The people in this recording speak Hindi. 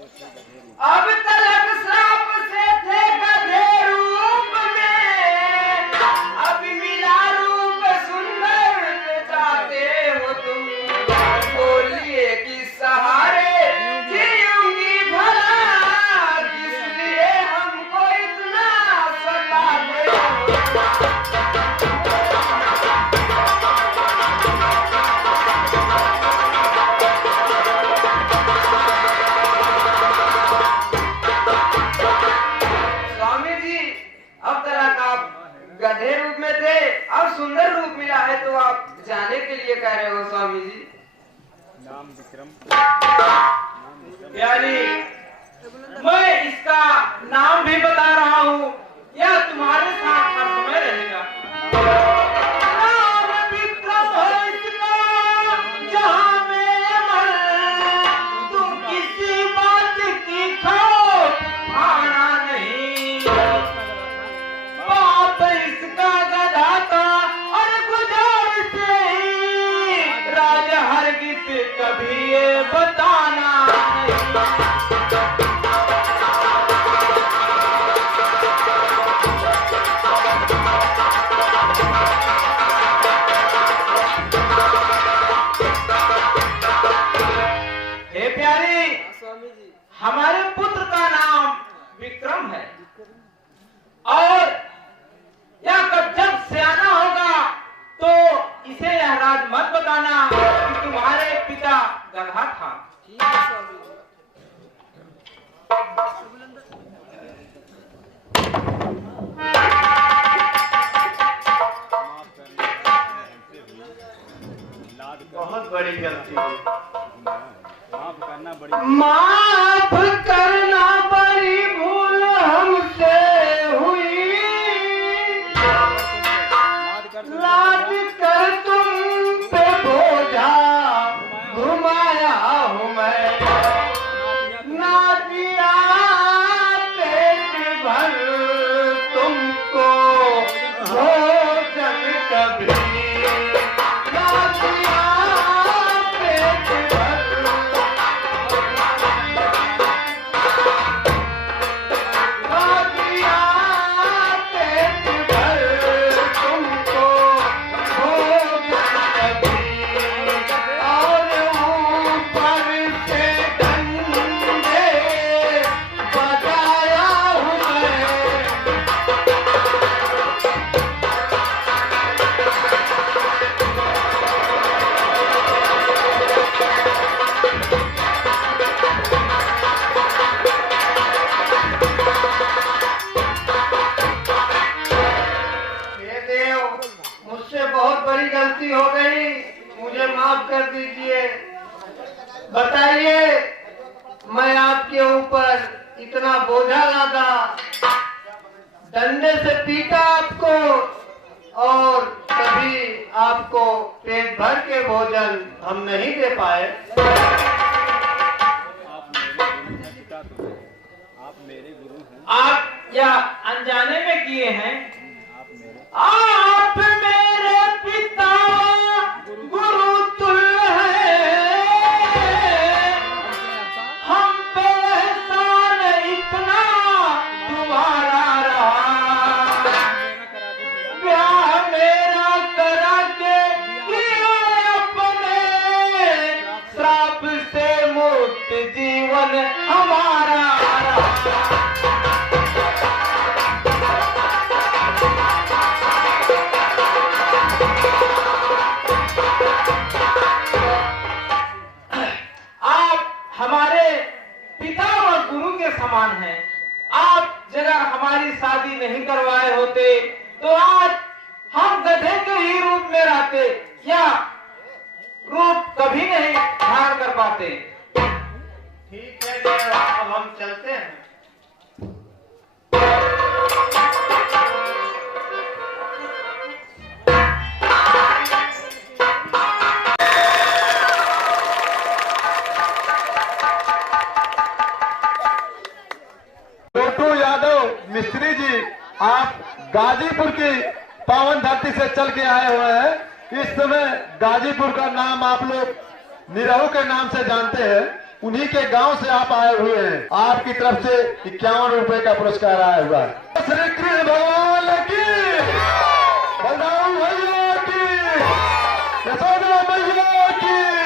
अब तलक श्राप से थे गधे रूप में, अब मिला रूप सुंदर चाहते हो तुम। बोलिए कि सहारे जीऊंगी भला, किसलिए हमको इतना सताते हो। गधे रूप में थे, अब सुंदर रूप मिला है तो आप जाने के लिए कह रहे हो स्वामी जी। नाम विक्रम। यानी मैं इसका नाम भी बता रहा हूँ, यह तुम्हारे साथ हर समय रहेगा। नाम विक्रम है इसका, जहाँ में अमर, तुम किसी बात की खौफ खाना नहीं। बाप इसका गधा था और गुजर से ही, राज हरगिज कभी ये बताना नहीं। हे प्यारी, हमारे पुत्र का नाम विक्रम है, और या कब जब सियाना होगा तो इसे यह राज मत बताना कि तुम्हारे पिता गधा था। बहुत बड़ी गलती हुई, माफ करना बड़ी माफ करना बड़ी भूल हमसे हुई। लाद कर तुम पे बोझा घुमाया हूँ मैं, ना दिया पेट भर तुमको भोजन कभी, ना दिया पेट भर, ना दिया पेट भर तुमको भोजन कभी, और ऊपर से डंडे बजाया हूँ मैं। हे देव, मुझसे बहुत बड़ी गलती हो गई, मुझे माफ कर दीजिए। बताइए, मैं आपके ऊपर इतना बोझा लादा, डंडे से पीटा आपको, और कभी आपको पेट भर के भोजन हम नहीं दे पाए। आप मेरे गुरु हैं। आप या अनजाने में किए हैं। आप मेरे आप मेरे पिता गुरु तुल्य हैं, हम पे एहसान इतना तुम्हारा रहा। ब्याह मेरा करा के किया अपने, श्राप से मुक्त जीवन हमारा रहा। हमारे पिता और गुरु के समान हैं। आप जगह हमारी शादी नहीं करवाए होते तो आज हम गधे के ही रूप में रहते, या रूप कभी नहीं धारण कर पाते। ठीक है, अब हम चलते हैं। मिस्त्री जी, आप गाजीपुर की पावन धरती से चल के आए हुए हैं। इस समय गाजीपुर का नाम आप लोग निरहू के नाम से जानते हैं। उन्हीं के गांव से आप आए हुए हैं। आपकी तरफ से 51 रुपए का पुरस्कार आया हुआ है। श्री कृष्ण भगवान की, बलराम भैया की, यशोदा मैया की।